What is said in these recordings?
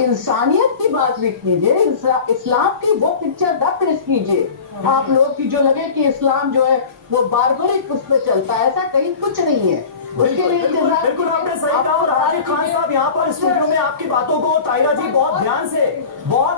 इंसानियत की बात भी कीजिए, इस्लाम की वो पिक्चर न पेश कीजिए आप लोग की जो लगे कि इस्लाम जो है वो बारबरिक उस पर चलता है। ऐसा कहीं कुछ नहीं है। उसके लिए इंतजार बिल्कुल आपने सही कहा। और हाजी खान साहब यहाँ पर स्टूडियो में आपकी बातों को तायरा जी बहुत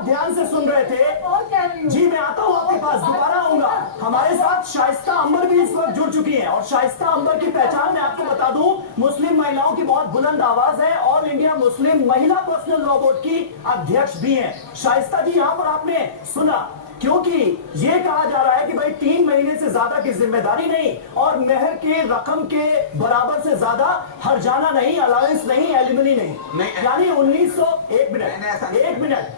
ध्यान से सुन रहे थे। जी मैं आता हूँ आपके पास, दोबारा आऊंगा। हमारे साथ शाइस्ता अंबर भी इस वक्त जुड़ चुकी हैं और शाइस्ता अंबर की पहचान मैं आपको बता दूं, मुस्लिम महिलाओं की बहुत बुलंद आवाज है। ऑल इंडिया मुस्लिम महिला पर्सनल लॉ बोर्ड की अध्यक्ष भी हैं। शाइस्ता जी यहाँ पर आपने सुना, क्योंकि ये कहा जा रहा है कि भाई 3 महीने से ज्यादा की जिम्मेदारी नहीं और मेहर के रकम के बराबर से ज्यादा हर्जाना नहीं, अलाउंस नहीं, एलिमनी नहीं। यानी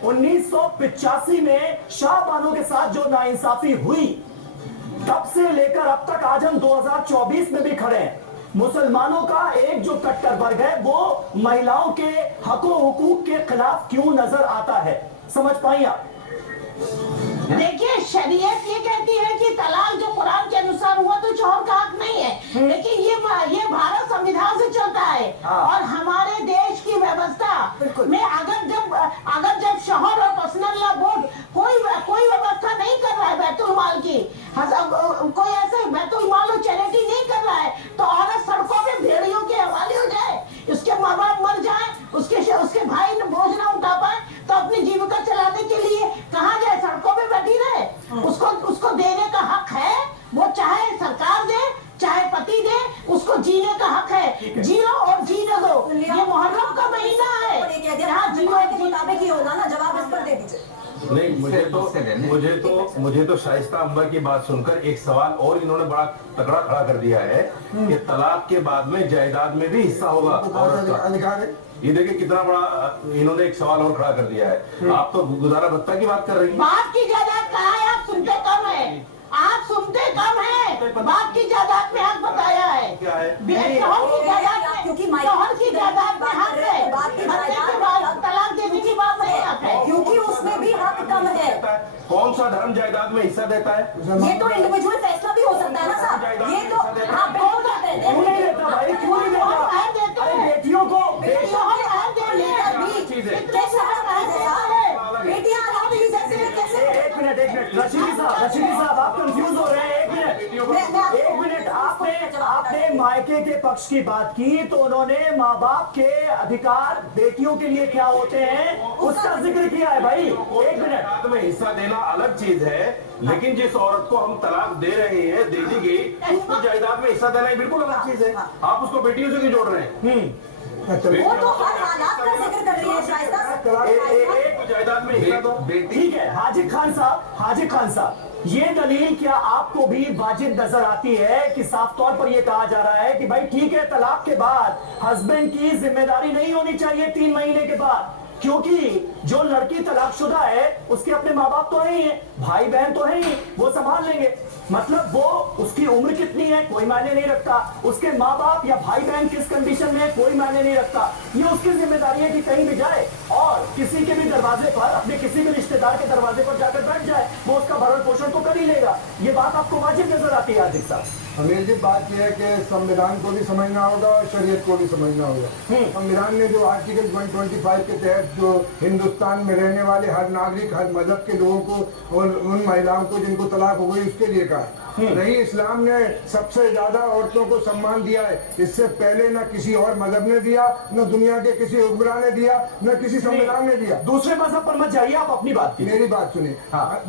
1985 में शाह बानो के साथ जो नाइंसाफी हुई, तब से लेकर अब तक आज हम 2024 में भी खड़े हैं। मुसलमानों का एक जो कट्टर वर्ग है वो महिलाओं के हकों हुकूक के खिलाफ क्यों नजर आता है, समझ पाई आप? देखिए, शरीयत ये कहती है कि तलाक जो कुरान के अनुसार हुआ तो शौहर का हक नहीं है, लेकिन ये भारत संविधान से चलता है। और हमारे देश की व्यवस्था में अगर जब शौहर और पर्सनल लॉ बोर्ड कोई व्यवस्था नहीं कर रहा है बैतुल माल की, कोई ऐसे बैतुल माल और चैरिटी नहीं कर रहा है, तो औरत सड़कों पे भेड़ियों के हवाले हो जाए, उसके माँ बाप मर जाए, उसके भाई ने बोझ ना उठा पाए, तो अपनी जीविका चलाने के लिए कहाँ जाए, सड़कों पे बैठी रहे? उसको देने का हक है, वो चाहे सरकार दे चाहे पति दे, उसको जीने का हक है। जियो और जीने दो। ये मुहर्रम का महीना है, यहाँ जियो के मुताबिक ही होगा ना। जवाब इस पर दे दीजिए। नहीं, मुझे तो शाइस्ता अंबर की बात सुनकर एक सवाल और इन्होंने बड़ा तगड़ा खड़ा कर दिया है कि तलाक के बाद में जायदाद में भी हिस्सा होगा औरत का। ये देखिए कितना बड़ा इन्होंने एक सवाल और खड़ा कर दिया है। आप तो गुजारा भत्ता की बात कर रही हैं। बाप की जायदाद कहाँ है? आप सुनते कम है, आप सुनते कम है। बाप की जायदाद में हक बताया है, क्योंकि शौहर की जायदाद में हक है, तलाक देने की बात नहीं है, क्योंकि उसमें भी हक कम है। कौन सा धर्म जायदाद में हिस्सा देता है? ये तो इंडिविजुअल फैसला भी हो सकता है ना साहब। ये तो हाँ, क्यों नहीं देता भाई, क्यों नहीं देता? अरे बेटियों को एक मिनट रशीदी साहब आप कंफ्यूज हो रहे हैं। एक मिनट आपने मायके के पक्ष की बात की तो उन्होंने माँ बाप के अधिकार बेटियों के लिए क्या होते हैं उसका जिक्र किया है भाई। एक मिनट में हिस्सा देना अलग चीज है, लेकिन जिस औरत को हम तलाक दे रहे हैं, दे दी गई, उसको जायदाद में हिस्सा देना बिल्कुल अलग चीज है। आप उसको बेटियों से क्यों जोड़ रहे हैं? वो तो हर हालात का जिक्र कर रही है शायद। एक जायदाद में हिस्सा दो। ठीक है हाजी खान साहब, ये दलील क्या आपको भी वाजिब नजर आती है कि साफ तौर पर यह कहा जा रहा है कि भाई ठीक है तलाक के बाद हस्बैंड की जिम्मेदारी नहीं होनी चाहिए 3 महीने के बाद, क्योंकि जो लड़की तलाकशुदा है उसके अपने माँ बाप तो है ही, भाई बहन तो है ही, वो संभाल लेंगे। मतलब वो उसकी उम्र कितनी है कोई मायने नहीं रखता, उसके माँ बाप या भाई बहन किस कंडीशन में कोई मायने नहीं रखता। ये उसकी जिम्मेदारी है कि कहीं भी जाए और किसी के भी दरवाजे पर, अपने किसी भी रिश्तेदार के दरवाजे पर जाकर बैठ जाए, वो उसका भरण पोषण तो कर ही लेगा। ये बात आपको वाजिब नजर आती है आदित्य साहब? अमीर जी बात यह है कि संविधान को भी समझना होगा और शरीयत को भी समझना होगा। संविधान ने जो आर्टिकल 125 के तहत जो हिंदुस्तान में रहने वाले हर नागरिक, हर मजहब के लोगों को और उन महिलाओं को जिनको तलाक हो गई उसके लिए कहा। नहीं, इस्लाम ने सबसे ज्यादा औरतों को सम्मान दिया है। इससे पहले न किसी और मजहब ने दिया, न दुनिया के किसी हुक्मरान ने दिया, न किसी संविधान ने दिया। दूसरे मजहब पर मत जाइए, आप अपनी बात की। मेरी बात सुनिए।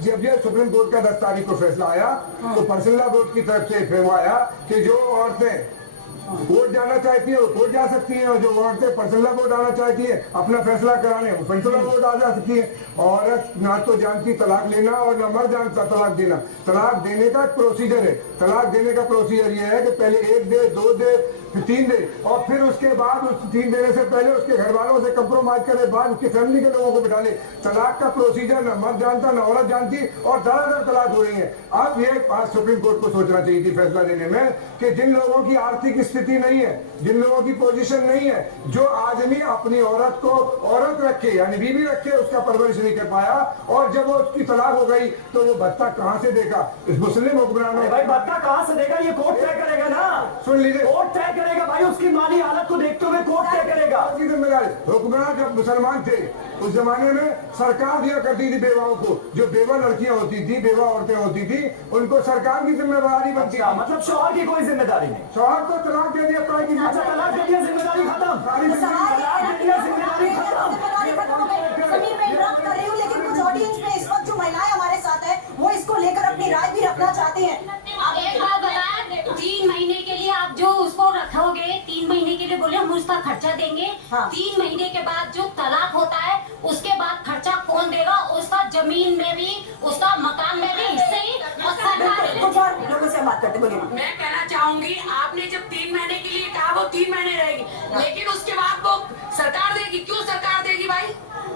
जब ये सुप्रीम कोर्ट का 10 तारीख को फैसला आया तो पर्सनल लॉ बोर्ड की तरफ से आया कि जो औरतें कोर्ट जाना चाहती है वो कोर्ट जा सकती हैं, और जो औरतें पर्सनल लॉ बोर्ड आना चाहती है अपना फैसला कराने वो पर्सनल लॉ बोर्ड आ जा सकती है। औरत ना तो जानती तलाक लेना और ना मर्द जानता तलाक देना। तलाक देने का प्रोसीजर है। तलाक देने का प्रोसीजर ये है कि पहले 1 दे, 2 दे, 3 दे, और फिर उसके बाद उस 3 देने से पहले उसके घर वालों से कंप्रोमाइज करे, बाद उसकी फैमिली के लोगों को बिठा ले। तलाक का प्रोसीजर ना मर्द जानता ना औरत जानती, और दर तलाक हो रही है। अब ये आज सुप्रीम कोर्ट को सोचना चाहिए थी फैसला लेने में कि जिन लोगों की आर्थिक स्थिति नहीं है, जिन लोगों की पोजीशन नहीं है, जो आदमी अपनी औरत को औरत रखे यानी बीवी रखे, उसका परवरिश नहीं कर पाया, और जब वो उसकी तलाक हो गई तो वो भत्ता कहाँ से देगा? इस मुस्लिम हुक्मरानों भाई भत्ता कहाँ से देगा? ये कोर्ट तय करेगा ना। सुन लीजिए, कोर्ट तय करेगा भाई, उसकी माली हालत को देखते हुए कोर्ट तय करेगा। जिम्मेदारी हुक्मरान जब मुसलमान थे उस जमाने में सरकार दिया करती थी बेवाओं को, जो बेवा लड़कियां होती थी, बेवा औरतें होती थी, उनको सरकार की जिम्मेदारी बनती थी। मतलब शौहर की कोई जिम्मेदारी नहीं। शौहर को तलाक दे दिया, प्राय की अच्छा, तलाक दे दिया, जिम्मेदारी खत्म। तलाक दे दिया, जिम्मेदारी खत्म। समीर, मैं इंटरप्ट कर रही हूँ, लेकिन कुछ ऑडियंस में इस वक्त जो महिलाएं हमारे साथ हैं, वो इसको लेकर अपनी राय भी रखना चाहती हैं। आप एक बात बताएं, 3 महीने के लिए आप जो उसको रखोगे, 3 महीने के लिए बोले हम उसका खर्चा देंगे। हाँ। 3 महीने के बाद जो तलाक होता है, उसके बाद खर्चा कौन देगा? उसका जमीन में भी, उसका मकान में भी हिस्से ही और सरकार। कुछ और लोगों से बात करते, बोलिए। मैं कहना चाहूंगी, आपने जब 3 महीने के लिए कहा, वो 3 महीने रहेगी, लेकिन उसके बाद वो सरकार देगी। क्यों सरकार देगी भाई?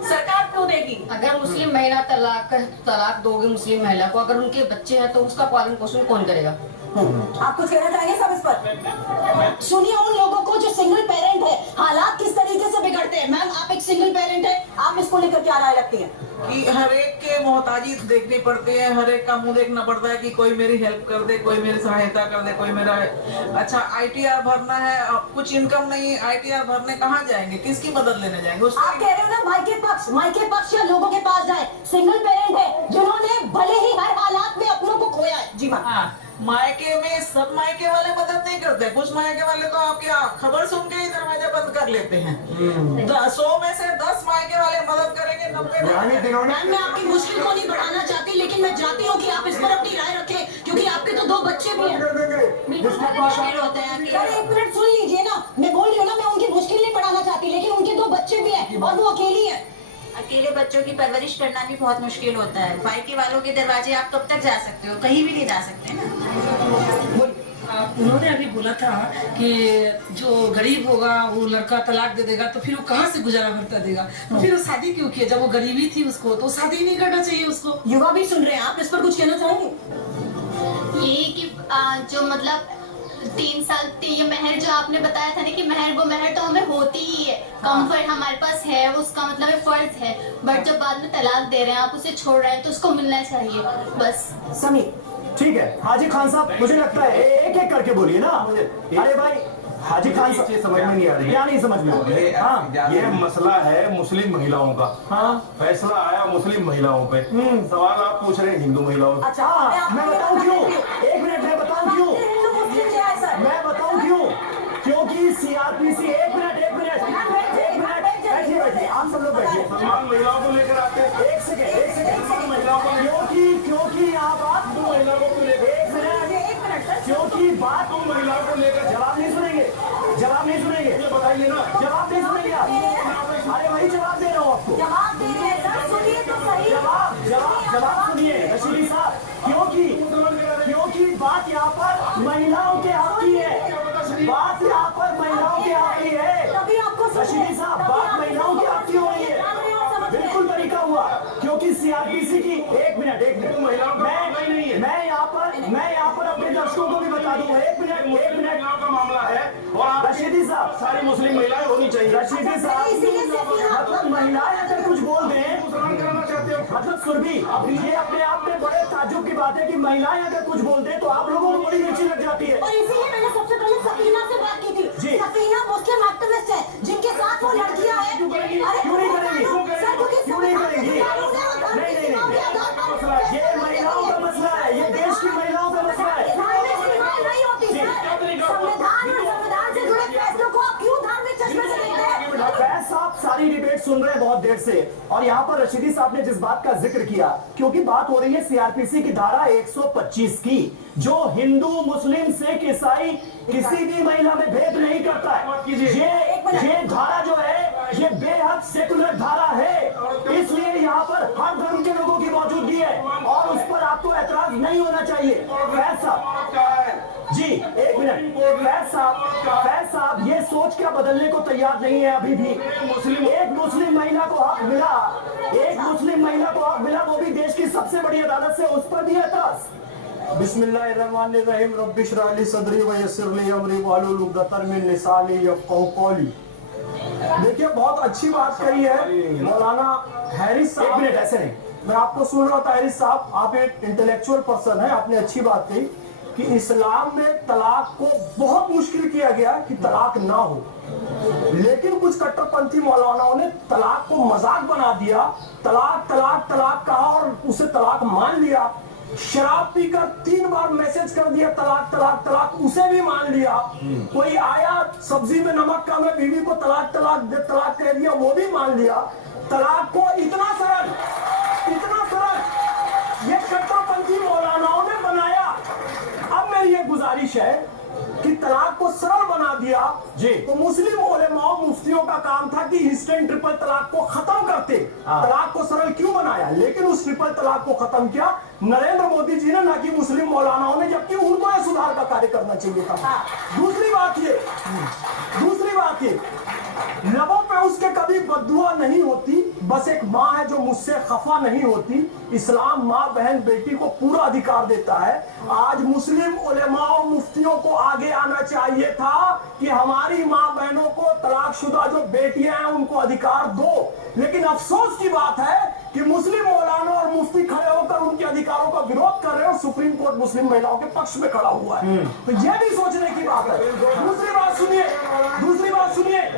सरकार क्यों देगी? अगर मुस्लिम महिला तलाक दोगे मुस्लिम महिला को, अगर उनके बच्चे हैं तो उसका पालन पोषण कौन करेगा? आप कुछ कहना चाहेंगे सब इस पर? सुनिए उन लोगों को जो सिंगल पेरेंट है, हालात किस तरीके से बिगड़ते हैं। मैम, आप एक सिंगल पेरेंट है, आप इसको लेकर क्या राय रखती हैं? कि हर एक के मोहताजी देखनी पड़ती है, हर एक का मुंह देखना पड़ता है कि कोई मेरी हेल्प कर दे, कोई मेरी सहायता कर दे, कोई मेरा। अच्छा, ITR भरना है, अब कुछ इनकम नहीं है, ITR भरने कहाँ जाएंगे? किसकी मदद लेने जाएंगे? आप कह रहे हो ना मायके पक्ष या लोगों के पास जाए। सिंगल पेरेंट है जिन्होंने भले ही हर हालात में अपनों को खोया है। जी मैम। मायके में सब मायके वाले मदद नहीं करते, कुछ मायके वाले तो आपके खबर सुन के ही दरवाजा बंद कर लेते हैं। 100 में से 10 मायके वाले मदद करेंगे, 90 मैम, मैं आपकी मुश्किल को नहीं बढ़ाना चाहती, लेकिन मैं चाहती हूँ कि आप इस पर अपनी राय रखें, क्योंकि आपके तो 2 बच्चे भी हैं। मुश्किल होता है कि अरे एक मिनट सुन लीजिए ना, मैं बोल रही हूँ ना, मैं उनकी मुश्किल नहीं बढ़ाना चाहती, लेकिन उनके 2 बच्चे भी हैं और वो अकेली है। अकेले बच्चों की परवरिश करना भी बहुत मुश्किल होता है। मायके वालों के दरवाजे आप कब तक जा सकते हो? कहीं भी नहीं जा सकते ना। उन्होंने अभी बोला था कि जो गरीब होगा वो लड़का तलाक दे देगा, तो फिर वो कहाँ से गुजारा भरता देगा? तो फिर वो शादी क्यों किया? जब वो गरीबी थी उसको, तो शादी नहीं करना चाहिए उसको। युवा भी सुन रहे हैं, आप इस पर कुछ कहना चाहेंगे? यही कि जो मतलब 3 साल ये महर जो आपने बताया था ना कि वो महर तो हमें होती ही है, कंफर्ट हमारे पास है, उसका मतलब है फर्ज है। बट जब बाद में तलाक दे रहे हैं, आप उसे छोड़ रहे हैं, तो उसको मिलना चाहिए बस। समीर, ठीक है हाजी खान साहब, मुझे लगता है एक एक करके बोलिए ना। अरे भाई हाजी खान साहब, समझ में नहीं आ रही। क्या नहीं समझ में आ रही? हाँ, ये मसला है मुस्लिम महिलाओं का। हाँ, फैसला आया मुस्लिम महिलाओं पे, सवाल आप पूछ रहे हैं हिंदू महिलाओं से। अच्छा, मैं बताऊं क्यों? एक मिनट, मैं बताऊं क्यों? मैं बताऊं क्यों? क्योंकि CRPC, एक मिनट, बैठिए, आप सब लोग बैठिए। मुसलमान महिलाओं को लेकर आते हैं। एक सेकेंड, महिलाओं को क्योंकि यहाँ बात महिलाओं को लेकर, एक मिनट, क्योंकि बात महिलाओं को लेकर जवाब नहीं सुनेंगे, मुझे बताइए ना। जवाब नहीं सुनेंगे आप। अरे वही जवाब दे रहा हूँ आपको। जवाब दे रहे हैं सर, सुनिए तो सही। जवाब सुनिए रशीदी साहब, क्योंकि बात यहाँ पर महिलाओं के हक की है। बात यहाँ पर महिलाओं के हक की है। तभी आपको रशीदी साहब, बात महिलाओं के हक की हो रही है। बिल्कुल तरीका हुआ, क्योंकि CRPC की एक मिनट मैं यहाँ पर अपने दर्शकों को भी बता दूं। एक मिनट महिलाओं का मामला है और रशीदी साहब, सारी मुस्लिम महिलाएं होनी चाहिए। रशीदी साहब, मतलब महिलाएं अगर कुछ बोल दें, मुसलमान करना चाहते हो, मतलब सुरभि, ये अपने आप में बड़े ताज्जुब की बात है कि महिलाएं अगर कुछ बोल दें तो आप लोगों को बड़ी रुचि लग जाती है। और इसीलिए मैंने सबसे पहले सफीना से बात की थी। जी। सफीना मुस्लिम एक्टिविस्ट है, जिनके साथ वो लड़कियां हैं। क्यों नहीं करेंगी? नहीं, ये महिलाओं का मसला है, ये देश की महिलाओं का मसला है। नहीं होती संविधान से जुड़े फैसलों को आप क्यों धार्मिक चश्मे से देखते हैं? फैज साहब सारी डिबेट सुन रहे हैं बहुत देर से, और यहाँ पर रशीदी साहब ने जिस बात का जिक्र किया, क्योंकि बात हो रही है CRPC की धारा 125 की, जो हिंदू, मुस्लिम, सिख, ईसाई किसी भी महिला में भेद नहीं करता है। ये धारा जो है ये बेहद सेकुलर धारा है, इसलिए यहाँ पर हर धर्म के लोगों की मौजूदगी है और उस पर आपको ऐतराज नहीं होना चाहिए। फैज साहब जी, एक मिनट, फैज साहब ये सोच क्या बदलने को तैयार नहीं है अभी भी। एक मुस्लिम महिला को हक मिला, वो भी देश की सबसे बड़ी अदालत से, उस पर भी ऐतराज। बिस्मिल्लाहिर्रहमानिर्रहीम, रब्बि इश्रह ली सदरी व यस्सिर ली अमरी वाहलुल उक़दतम मिन लिसानी यफ़क़हू क़ौली। देखिए बहुत अच्छी बात कही है मौलाना हैरिस साहब। एक मिनट, ऐसे नहीं, मैं आपको सुन रहा था हैरिस साहब, आप एक इंटेलेक्चुअल पर्सन है, आपने अच्छी बात कही। कि इस्लाम में तलाक को बहुत मुश्किल किया गया कि तलाक ना हो, लेकिन कुछ कट्टरपंथी मौलानाओं ने तलाक को मजाक बना दिया, तलाक तलाक तलाक कहा और उसे तलाक मान लिया। शराब पीकर 3 बार मैसेज कर दिया तलाक तलाक तलाक, उसे भी मान लिया। कोई आया सब्जी में नमक कम है, बीवी को तलाक तलाक तलाक कह दिया, वो भी मान लिया। तलाक को इतना सरल ये कट्टरपंथी मौलानाओं ने बनाया। अब मेरी ये गुजारिश है कि तलाक को सरल बना दिया जी, तो मुस्लिम उलेमा मुफ्तियों का काम था कि इंस्टेंट ट्रिपल तलाक को खत्म करते। तलाक को सरल क्यों बनाया, लेकिन उस ट्रिपल तलाक को खत्म किया नरेंद्र मोदी जी ने, ना कि मुस्लिम मौलानाओं ने, जबकि उनको यह सुधार का कार्य करना चाहिए था। दूसरी बात ये लबों पे उसके कभी बद्दुआ नहीं होती, बस एक माँ है जो मुझसे खफा नहीं होती। इस्लाम माँ बहन बेटी को पूरा अधिकार देता है। आज मुस्लिम उलेमा और मुफ्तियों को आगे आना चाहिए था कि हमारी माँ बहनों को तलाकशुदा जो बेटियां हैं उनको अधिकार दो, लेकिन अफसोस की बात है कि मुस्लिम मौलाना और मुफ्ती खड़े होकर उनके अधिकारों का विरोध कर रहे हैं और सुप्रीम कोर्ट मुस्लिम महिलाओं के पक्ष में खड़ा हुआ है। तो यह भी सोचने की बात